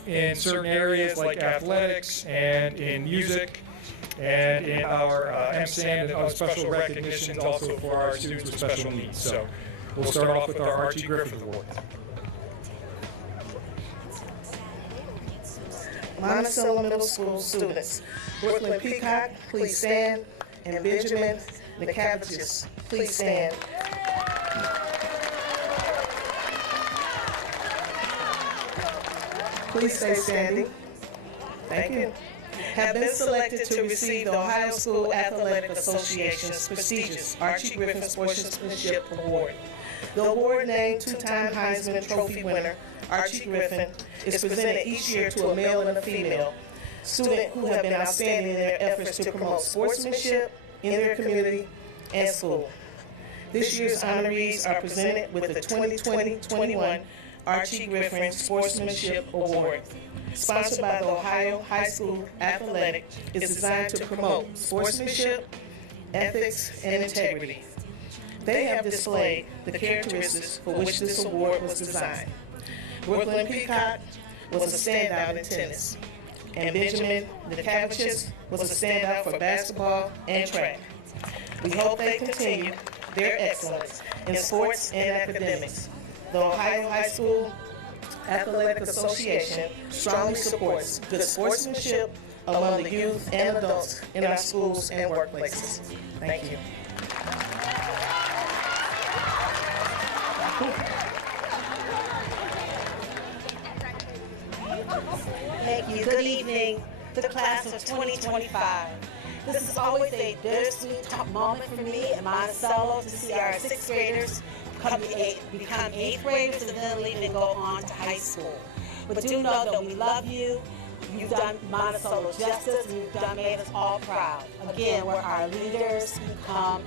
in certain areas like athletics and in music and in our MSAN and other special recognitions also for our students with special needs. So we'll start off with our Archie Griffith Award. Monticello Middle School students, Brooklyn Peacock, please stand, and Benjamin McCaviges, please stand. Please stay standing. Thank you. Have been selected to receive the Ohio School Athletic Association's prestigious Archie Griffin Sportsmanship Award. The award, named two-time Heisman Trophy winner Archie Griffin, is presented each year to a male and a female student who have been outstanding in their efforts to promote sportsmanship in their community and school. This year's honorees are presented with the 2020-21 Archie Griffin Sportsmanship Award. Sponsored by the Ohio High School Athletic, is designed to promote sportsmanship, ethics, and integrity. They have displayed the characteristics for which this award was designed. Brooklyn Peacock was a standout in tennis, and Benjamin McCaviges was a standout for basketball and track. We hope they continue their excellence in sports and academics. The Ohio High School Athletic Association strongly supports good sportsmanship among the youth and adults in our schools and workplaces. Thank you. Thank you. Good evening to the class of 2025. This is always a bittersweet moment for me in Monticello to see our sixth graders become eighth graders and then leave and go on to high school. But do know that we love you. You've done Monticello justice, and you've made us all proud. Again, where our leaders become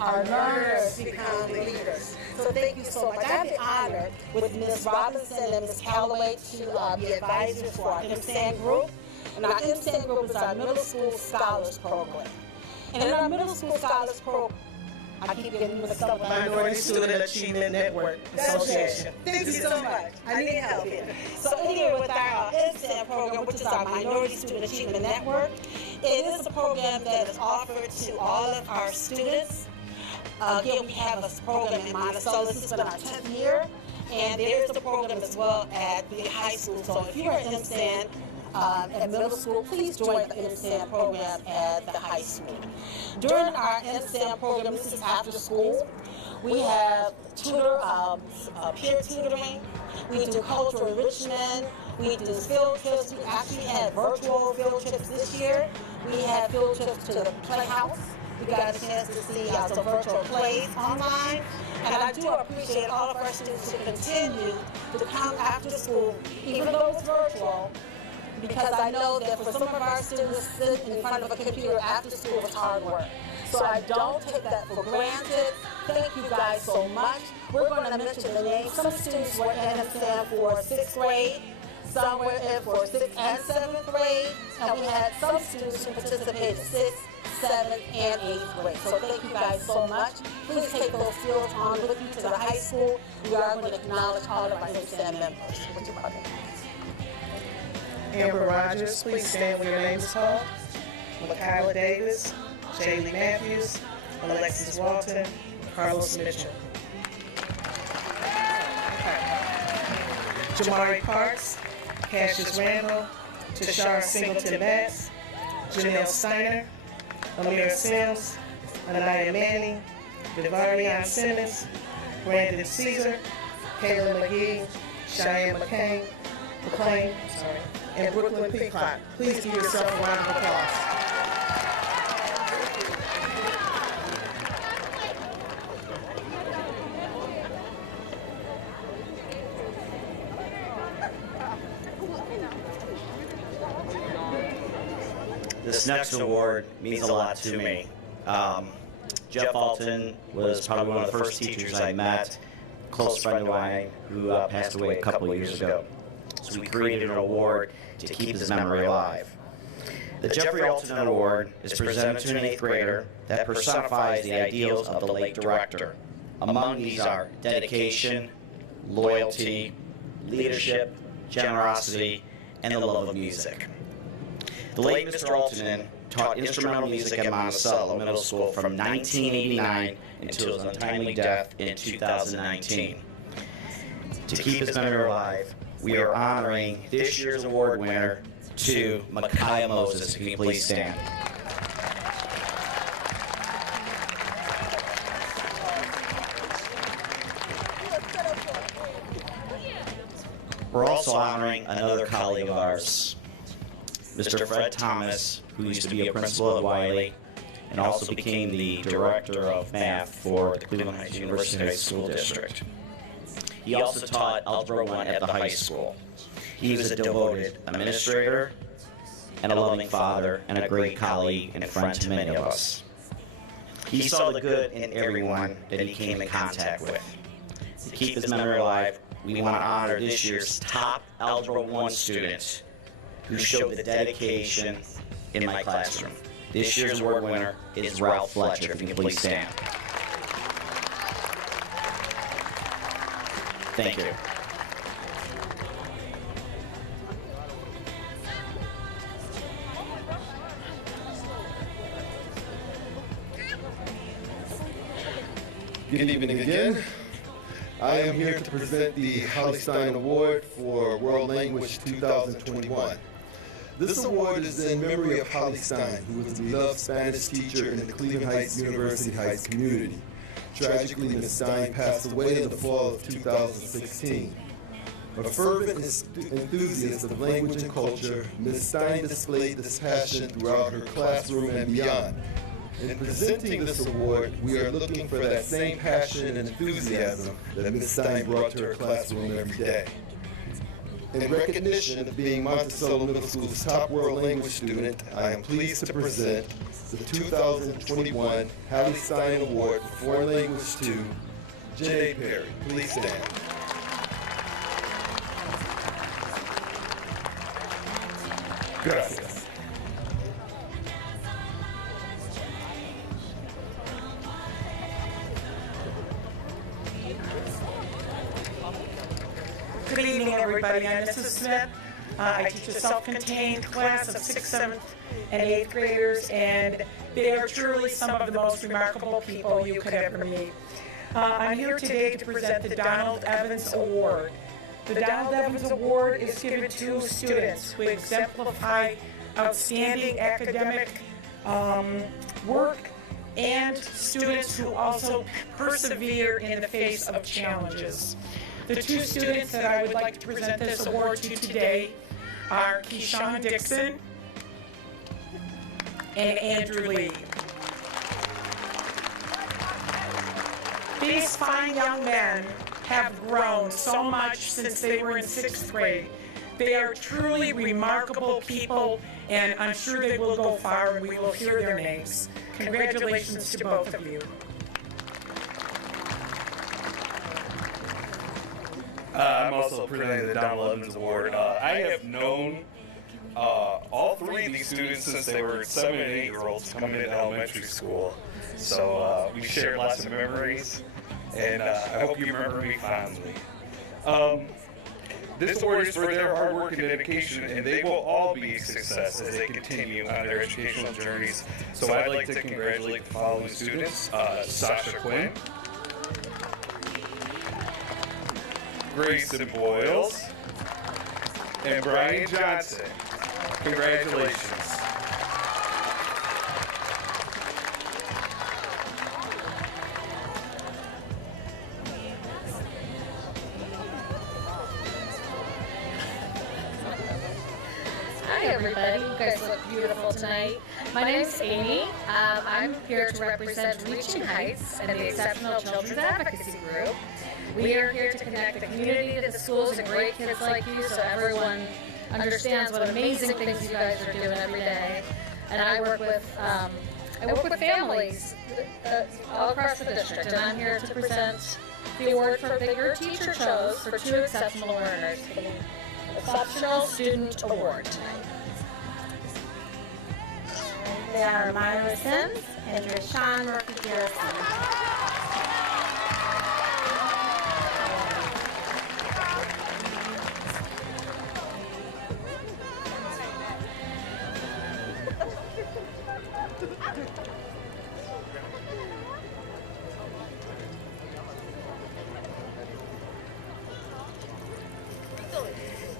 our learners become leaders. So thank you so much. I have the honor with Ms. Robinson and Ms. Calloway to be advisors for our MSAN group. And our MSAN group is our Middle School Scholars Program. And in our Middle School Scholars Program, I keep getting mixed up with Minority Student Achievement Network Association. Thank you so much. I need help here. So here with our MSAN program, which is our Minority Student Achievement Network, it is a program that is offered to all of our students. Again, we have a program in Monticello. This has been our 10th year, and there is a program as well at the high school. So if you're at MSAN at middle school, please join the MSAN program at the high school. During our MSAN program, this is after school, we have peer tutoring, we do cultural enrichment, we do field trips. We actually had virtual field trips this year. We had field trips to the Playhouse. We got a chance to see some virtual plays online. And I do appreciate all of our students to continue to come after school, even though it's virtual, because I know that for some of our students, sitting in front of a computer after school is hard work. So I don't take that for granted. Thank you guys so much. We're going to mention the names. Some students were in NSM for 6th grade, some were in for 6th and 7th grade, and we had some students who participated 6th, 7th, and 8th grade. So thank you guys so much. Please take those skills on with you to the high school. We are going to acknowledge all of our HSM members. Would you pardon me? Amber Rogers, please stand when your name is called. Michaela Davis, Shaylee Matthews, Alexis Walton, Carlos Mitchell. Jamari Parks, Cassius Randall, Tashara Singleton Bass, Janelle Steiner, Amira Sims, Anaya Manning, Devarion Simmons, Brandon Caesar, Kayla McGee, Cheyenne McClain, and Brooklyn Peacock. Please give yourself a round of applause. This next award means a lot to me. Jeff Alton was probably one of the first teachers I met, a close friend of mine who passed away a couple of years ago. So we created an award to keep his memory alive. The Jeffrey Alton Award is presented to an 8th grader that personifies the ideals of the late director. Among these are dedication, loyalty, leadership, generosity, and the love of music. The late Mr. Alton taught instrumental music at Monticello Middle School from 1989 until his untimely death in 2019. To keep his memory alive, we are honoring this year's award winner, to Micaiah Moses. Can you please stand? We're also honoring another colleague of ours, Mr. Fred Thomas, who used to be a principal at Wiley and also became the director of math for the Cleveland Heights University High School District. He also taught Algebra 1 at the high school. He was a devoted administrator and a loving father and a great colleague and friend to many of us. He saw the good in everyone that he came in contact with. To keep his memory alive, we want to honor this year's top Algebra 1 student who showed the dedication in my classroom. This year's award winner is Ralph Fletcher. If you can please stand. Thank you. Good evening again. I am here to present the Holly Stein Award for World Language 2021. This award is in memory of Holly Stein, who was a beloved Spanish teacher in the Cleveland Heights University Heights community. Tragically, Ms. Stein passed away in the fall of 2016. A fervent enthusiast of language and culture, Ms. Stein displayed this passion throughout her classroom and beyond. In presenting this award, we are looking for that same passion and enthusiasm that Ms. Stein brought to her classroom every day. In recognition of being Monticello Middle School's top world language student, I am pleased to present the 2021 Hallie Stein Award for Foreign Language to Janae Perry. Please stand. Gracias. Good evening, everybody. I'm Mrs. Smith. I teach a self-contained class of 6th, 7th, and 8th graders, and they are truly some of the most remarkable people you could ever meet. I'm here today to present the Donald Evans Award. The Donald Evans Award is given to students who exemplify outstanding academic work and students who also persevere in the face of challenges. The two students that I would like to present this award to today are Keyshawn Dixon and Andrew Lee. These fine young men have grown so much since they were in 6th grade. They are truly remarkable people, and I'm sure they will go far, and we will hear their names. Congratulations to both of you. I'm also presenting the Donald Evans Award. I have known all three of these students since they were 7 and 8-year-olds coming into elementary school. So we shared lots of memories, and I hope you remember me fondly. This award is for their hard work and dedication, and they will all be a success as they continue on their educational journeys. So I'd like to congratulate the following students: Sasha Quinn, Grayson Boyles, and Brian Johnson. Congratulations. Hi everybody, you guys look beautiful tonight. My name is Amy. I'm here to represent Reaching Heights and the Exceptional Children's Advocacy Group. We are here to connect the community to the schools and great kids like you so everyone understands what amazing things you guys are doing every day. And I work with families all across the district, and I'm here to present the award for Bigger Teacher Chose for 2 exceptional learners for the Exceptional Student Award tonight. They are Myra Sims and Rashawn Murphy-Garrison.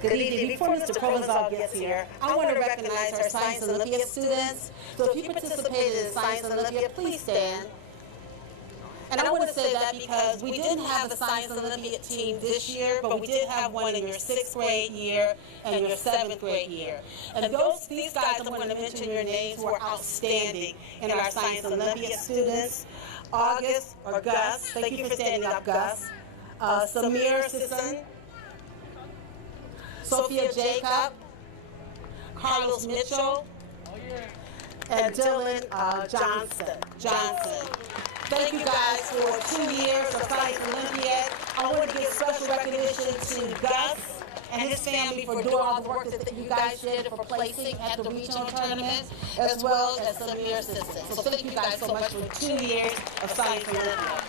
Good evening. Before Mr. Provenzal gets here, I want to recognize our Science Olympiad students. So if you participated in Science Olympiad, please stand. And I want to say that because we didn't have a Science Olympiad team this year, but we did have one in your 6th grade year and your 7th grade year. And these guys, I want to mention your names, who are outstanding in our Science Olympiad students. August, or Gus, thank you for standing up, Gus. Samir Sisson, Sophia Jacob, Carlos Mitchell, and Dylan Johnson. Thank you guys for 2 years of Science Olympiad. I want to give special recognition to Gus and his family for doing all the work that you guys did for placing at the regional tournament, as well as Samir Sisson. So thank you guys so much for 2 years of Science Olympiad.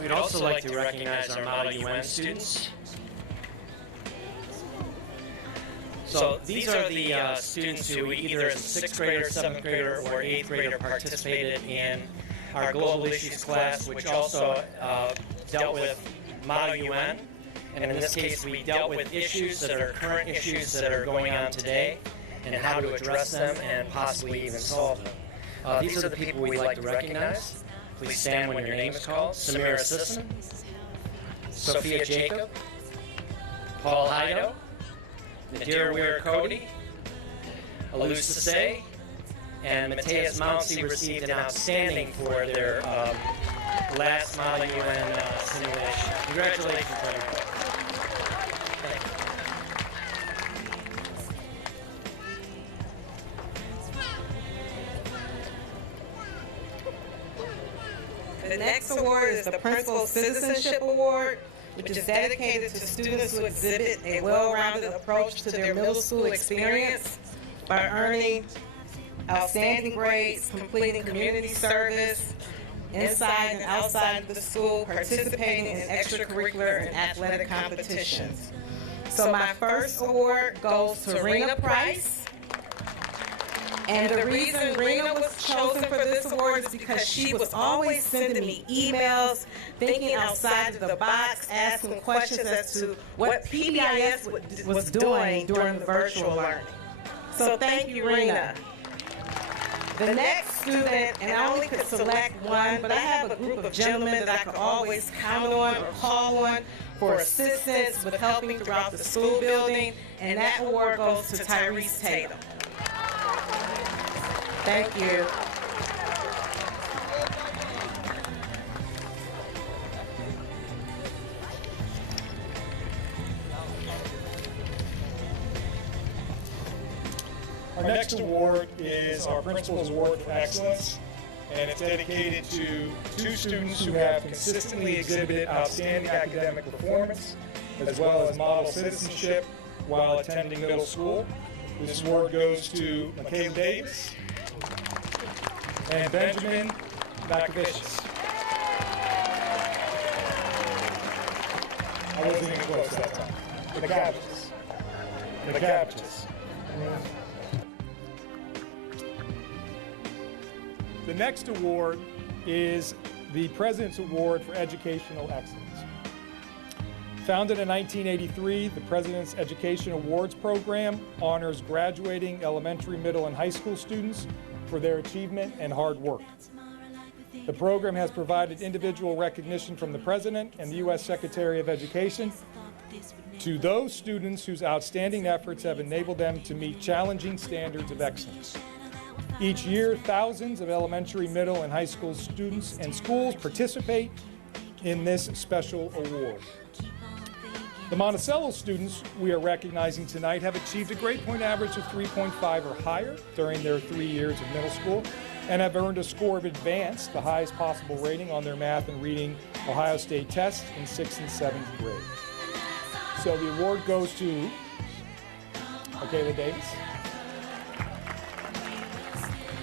We'd also like to recognize our Model UN students. So these are the students who either as a 6th grader, 7th grader, or 8th grader participated in our Global Issues class, which also dealt with Model UN. And in this case, we dealt with issues that are current issues that are going on today and how to address them and possibly even solve them. These are the people we'd like to recognize. Please stand when your name is called. Samira Sisson, Sophia Jacob, Paul Heido, Nadir Weir-Cody, Alou Sase, and Mateus Mounsey received an outstanding for their last Model UN simulation. Congratulations, everybody. The next award is the Principal Citizenship Award, which is dedicated to students who exhibit a well-rounded approach to their middle school experience by earning outstanding grades, completing community service, inside and outside of the school, participating in extracurricular and athletic competitions. So my first award goes to Rena Price. And the reason Rena was chosen for this award is because she was always sending me emails, thinking outside of the box, asking questions as to what PBIS was doing during the virtual learning. So thank you, Rena. The next student, and I only could select one, but I have a group of gentlemen that I could always count on or call on for assistance with helping throughout the school building, and that award goes to Tyrese Tatum. Thank you. Our next award is our Principal's Award for Excellence, and it's dedicated to 2 students who have consistently exhibited outstanding academic performance, as well as model citizenship while attending middle school. This award goes to Michaela Davis and Benjamin Vakavicius. I wasn't even close that time. The cabbages. The cabbages. The next award is the President's Award for Educational Excellence. Founded in 1983, the President's Education Awards Program honors graduating elementary, middle, and high school students for their achievement and hard work. The program has provided individual recognition from the President and the U.S. Secretary of Education to those students whose outstanding efforts have enabled them to meet challenging standards of excellence. Each year, thousands of elementary, middle, and high school students and schools participate in this special award. The Monticello students we are recognizing tonight have achieved a grade point average of 3.5 or higher during their 3 years of middle school and have earned a score of advanced, the highest possible rating on their math and reading Ohio State tests in 6th and 7th grade. So the award goes to Michaela Davis,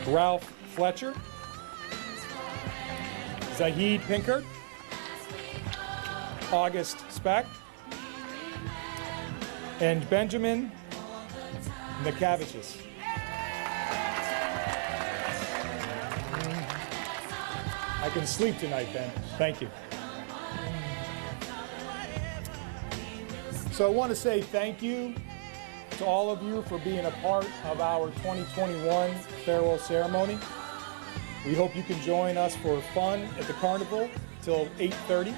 Ralph Fletcher, Zahid Pinkert, August Speck, and Benjamin Vakavicius. I can sleep tonight, Ben. Thank you. So I want to say thank you to all of you for being a part of our 2021 farewell ceremony. We hope you can join us for fun at the carnival till 8:30.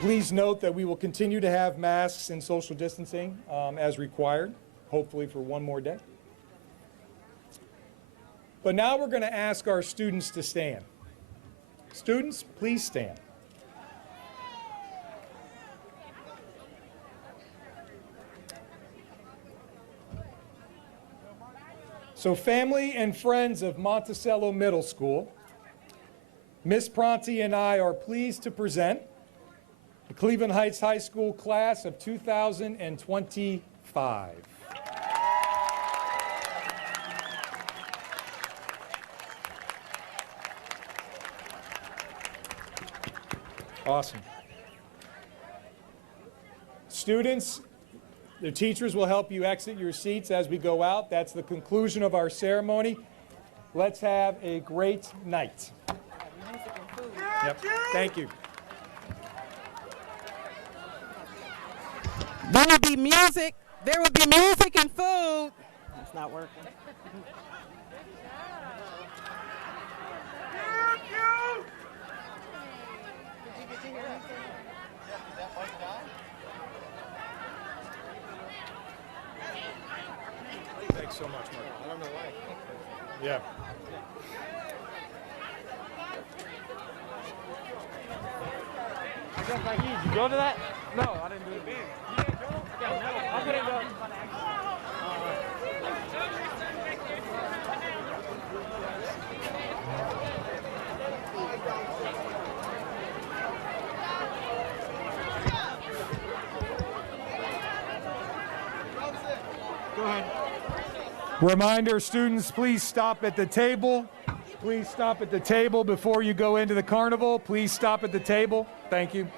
Please note that we will continue to have masks and social distancing as required, hopefully for one more day. But now we're going to ask our students to stand. Students, please stand. So family and friends of Monticello Middle School, Miss Pronti and I are pleased to present the Cleveland Heights High School class of 2025. Awesome. Students, the teachers will help you exit your seats as we go out. That's the conclusion of our ceremony. Let's have a great night. Yep. Thank you. There will be music. There will be music and food. It's not working. Thanks so much, Mark. I don't know why. Yeah. I guess like you. Did you go to that? No, I didn't do it. You didn't go? Yeah, no, I couldn't go. Go ahead. Reminder, students, please stop at the table. Please stop at the table before you go into the carnival. Please stop at the table. Thank you.